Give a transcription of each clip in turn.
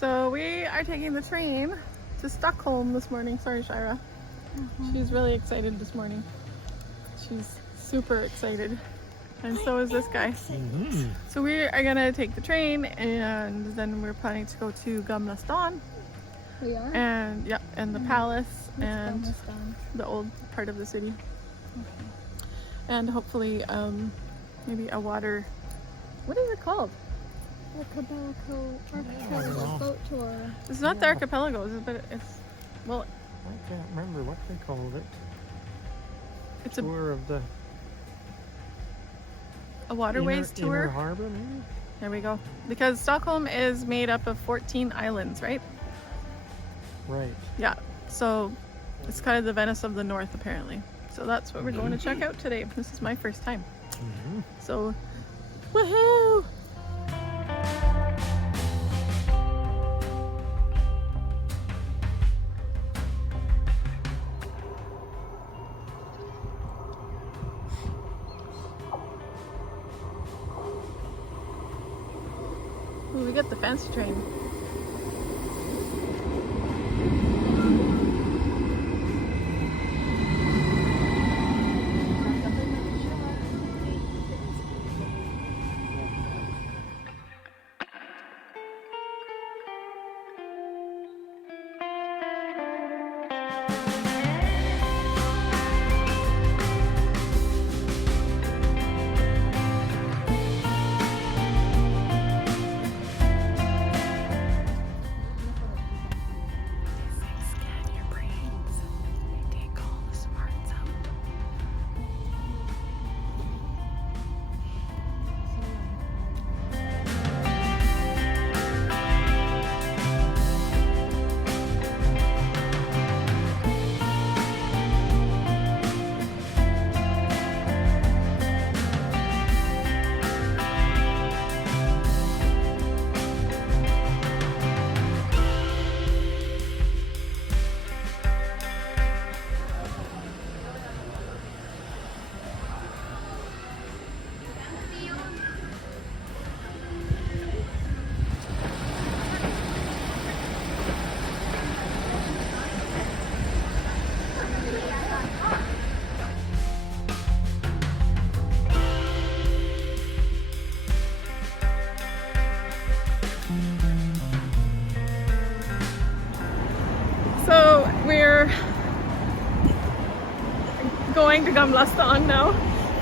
So we are taking the train to Stockholm this morning. Sorry, Shira. She's really excited this morning. She's super excited. And so is this guy. So we are gonna take the train, and then we're planning to go to Gamla Stan. We are? And yeah, and the palace. What's and Gamla Stan? the old part of the city. Okay. And hopefully maybe a water, what is it called? Archipelago boat tour. It's not the archipelago, but it's, well, I can't remember what they called it. it's Tour of the a waterways inner tour. harbour, maybe? There we go. Because Stockholm is made up of 14 islands, right? Right. Yeah. So it's kind of the Venice of the North, apparently. So that's what we're going to check out today. This is my first time. So, woohoo! Ooh, we got the fancy train. So we're going to Gamla Stan now,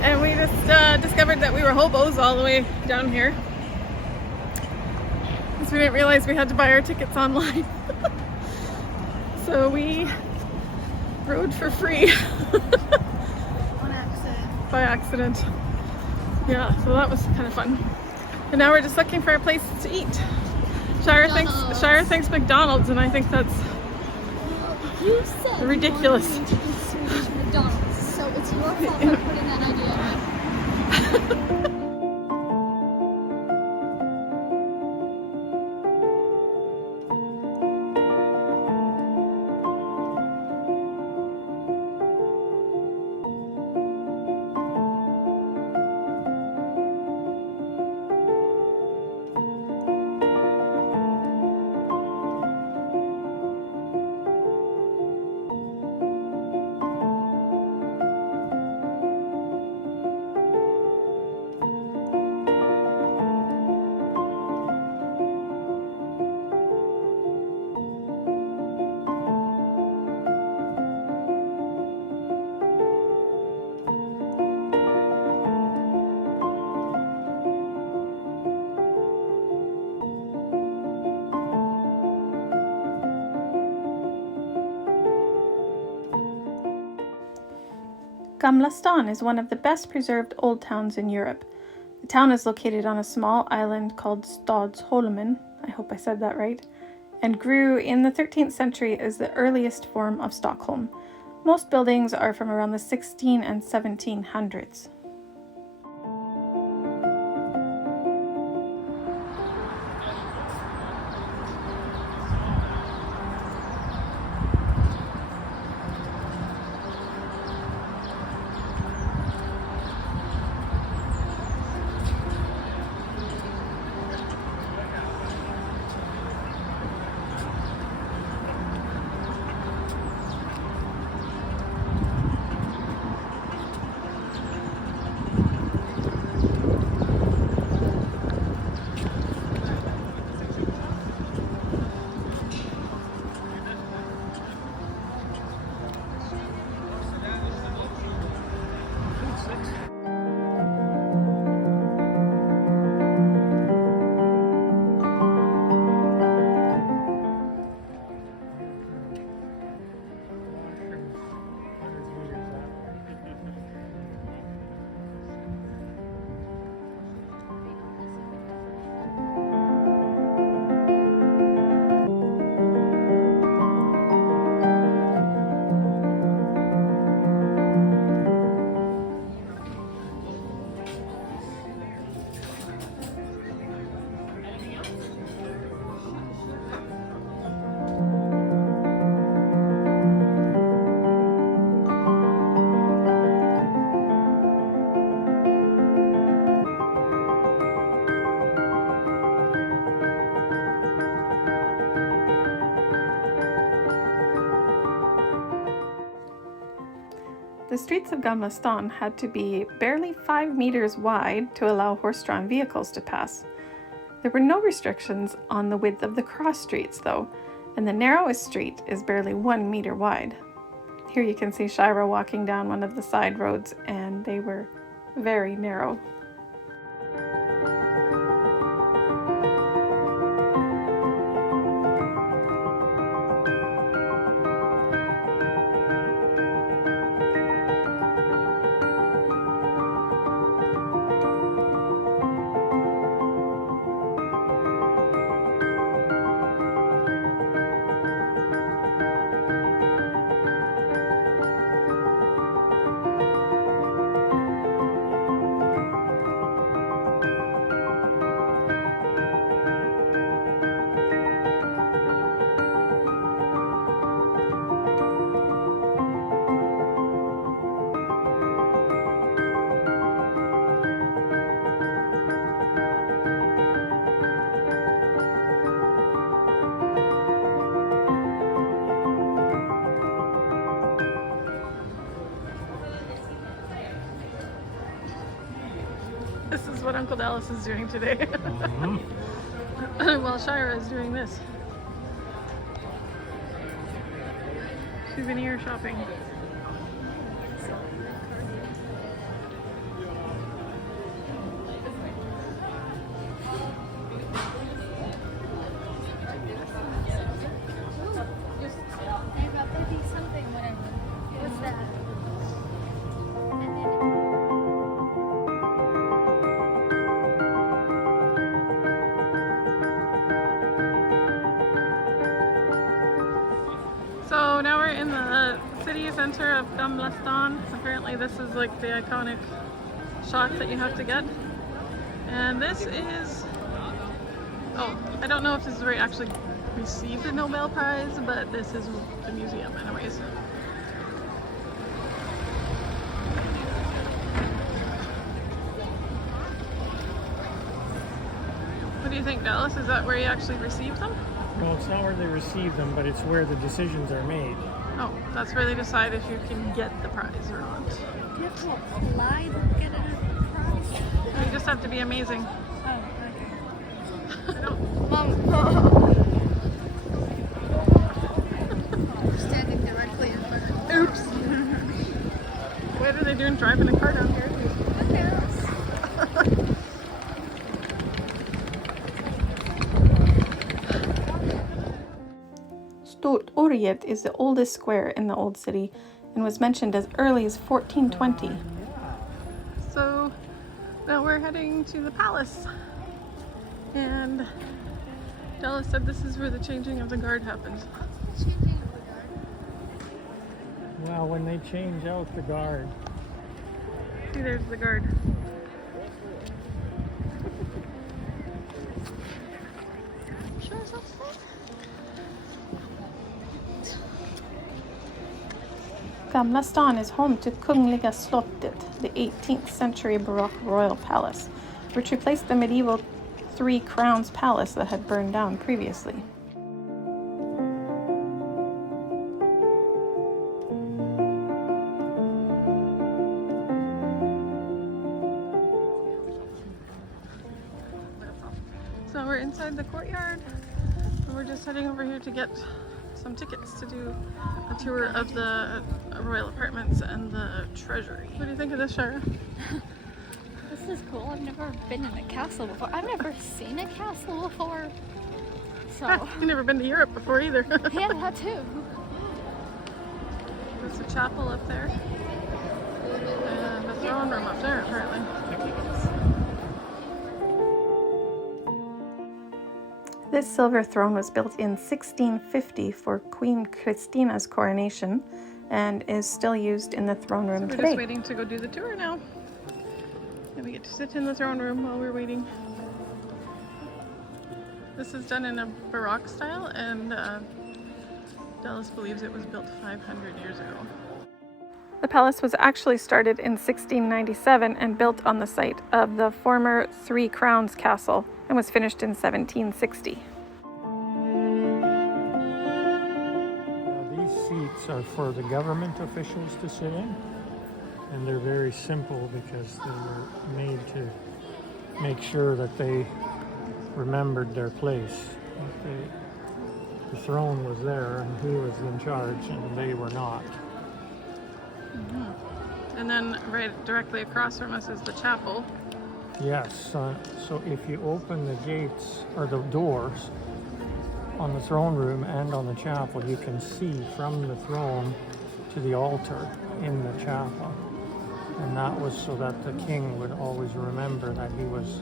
and we just discovered that we were hobos all the way down here. Because we didn't realize we had to buy our tickets online. So we rode for free. On accident. By accident. Yeah, so that was kind of fun. And now we're just looking for a place to eat. Shira thinks McDonald's, and I think that's You said ridiculous. You wanted me to eat Swedish McDonald's, so it's your fault for putting that idea in. Gamla Stan is one of the best preserved old towns in Europe. The town is located on a small island called Stockholm, I hope I said that right, and grew in the 13th century as the earliest form of Stockholm. Most buildings are from around the 16 and 1700s. streets of Gamla Stan had to be barely 5 meters wide to allow horse-drawn vehicles to pass. There were no restrictions on the width of the cross streets, though, and the narrowest street is barely 1 meter wide. Here you can see Shira walking down one of the side roads, and they were very narrow. This is what Uncle Dallas is doing today. While Shira is doing this. Souvenir shopping. What's that? So now we're in the city center of Gamla Stan. Apparently this is like the iconic shot that you have to get. And this is, oh, I don't know if this is where he actually received the Nobel Prize, but this is the museum anyways. What do you think, Dallas? Is that where he actually received them? Well, it's not where they receive them, but it's where the decisions are made. Oh, that's where they decide if you can get the prize or not. You have to apply to get a prize? You just have to be amazing. Oh, okay. Mom. Standing directly in front of Oops. What are they doing driving a car down here? Who knows? Stortorget is the oldest square in the old city and was mentioned as early as 1420. So now we're heading to the palace, and Dallas said this is where the changing of the guard happens. Changing of the guard. Well, when they change out the guard. See, there's the guard. Sure it's not safe? Gamla Stan is home to Kungliga Slottet, the 18th century Baroque royal palace, which replaced the medieval Three Crowns Palace that had burned down previously. So we're inside the courtyard, and we're just heading over here to get some tickets to do a tour of the royal apartments and the treasury. What do you think of this, Shira? This is cool. I've never been in a castle before. I've never seen a castle before. So, You've never been to Europe before either. yeah, that too. There's a chapel up there. And the throne room up there, apparently. This silver throne was built in 1650 for Queen Christina's coronation and is still used in the throne room today. We're just waiting to go do the tour now. And we get to sit in the throne room while we're waiting. This is done in a Baroque style, and Dallas believes it was built 500 years ago. The palace was actually started in 1697 and built on the site of the former Three Crowns Castle and was finished in 1760. These seats are for the government officials to sit in. And they're very simple because they were made to make sure that they remembered their place. The throne was there and he was in charge and they were not. And then right directly across from us is the chapel. Yes, so if you open the gates or the doors on the throne room and on the chapel, you can see from the throne to the altar in the chapel. And that was so that the king would always remember that he was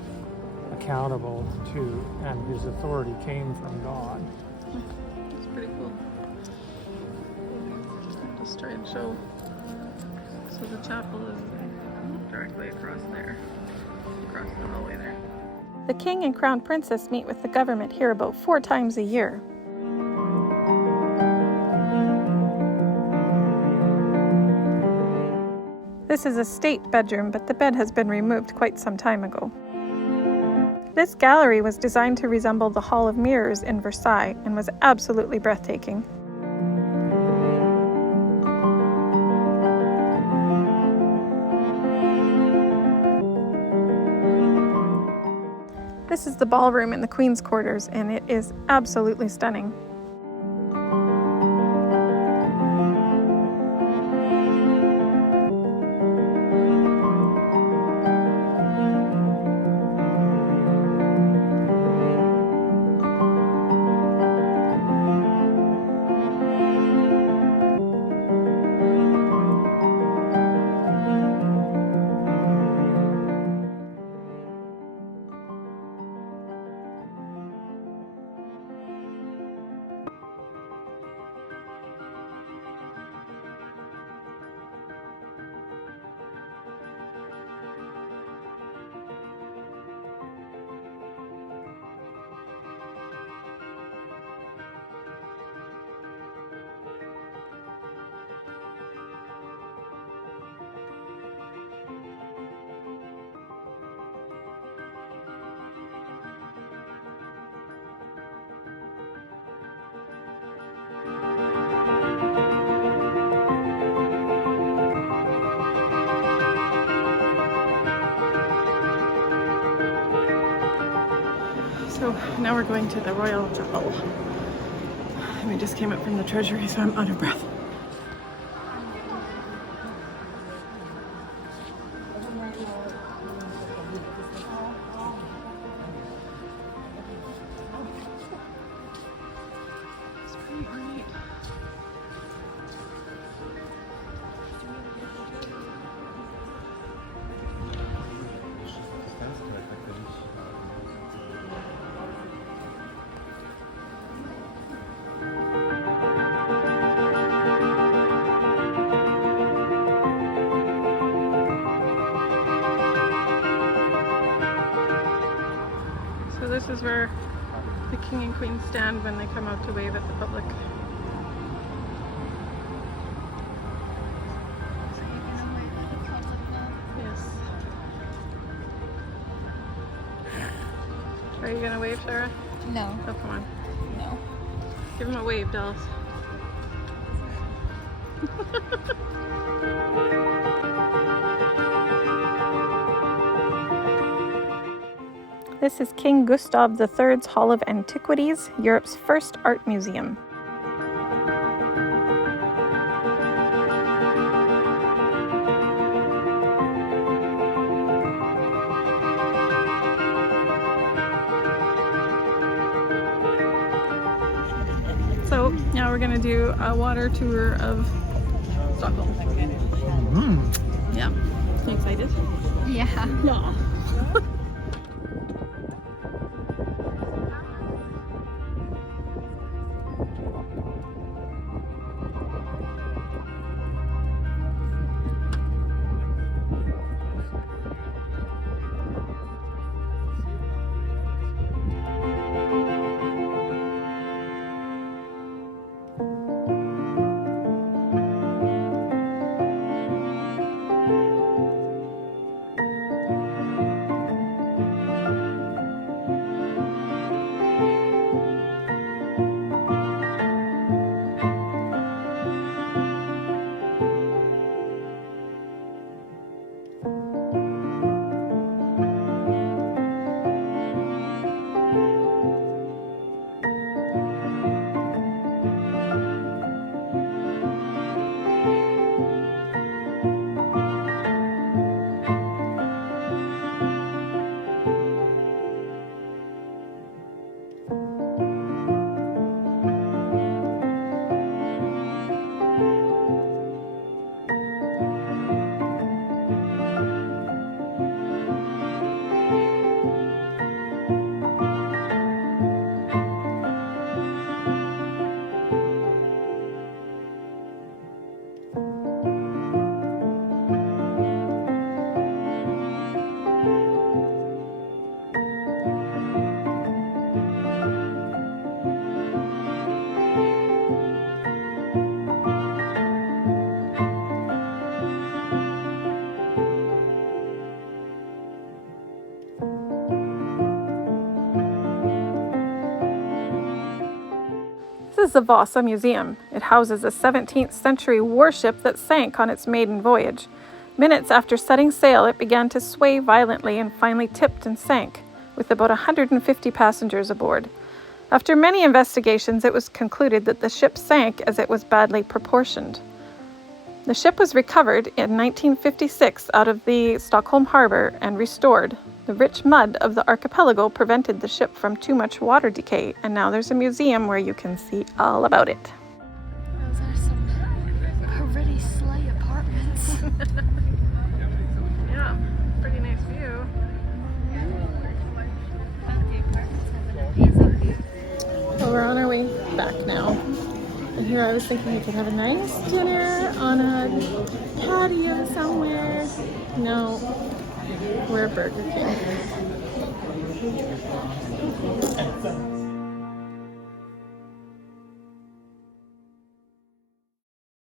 accountable to, and his authority came from God. That's pretty cool. I'll just try and show. So the chapel is directly across there, across the hallway there. The king and crown princess meet with the government here about 4 times a year. This is a state bedroom, but the bed has been removed quite some time ago. This gallery was designed to resemble the Hall of Mirrors in Versailles and was absolutely breathtaking. This is the ballroom in the Queen's quarters, and it is absolutely stunning. So now we're going to the Royal Chapel. And we just came up from the Treasury, so I'm out of breath. It's pretty ornate. So this is where the King and Queen stand when they come out to wave at the public. Yes. Are you gonna wave, Sarah? No. Oh, come on. No. Give him a wave, Dallas. This is King Gustav III's Hall of Antiquities, Europe's first art museum. So now we're gonna do a water tour of Stockholm. Yeah. You excited? Yeah. Yeah. This is the Vasa Museum. It houses a 17th century warship that sank on its maiden voyage. Minutes after setting sail, it began to sway violently and finally tipped and sank, with about 150 passengers aboard. After many investigations, it was concluded that the ship sank as it was badly proportioned. The ship was recovered in 1956 out of the Stockholm harbour and restored. The rich mud of the archipelago prevented the ship from too much water decay, and now there's a museum where you can see all about it. Those are some pretty slay apartments. Yeah, pretty nice view. The apartments have an amazing view. Well, we're on our way back now. And here I was thinking we could have a nice dinner on a patio somewhere. No, we're Burger King.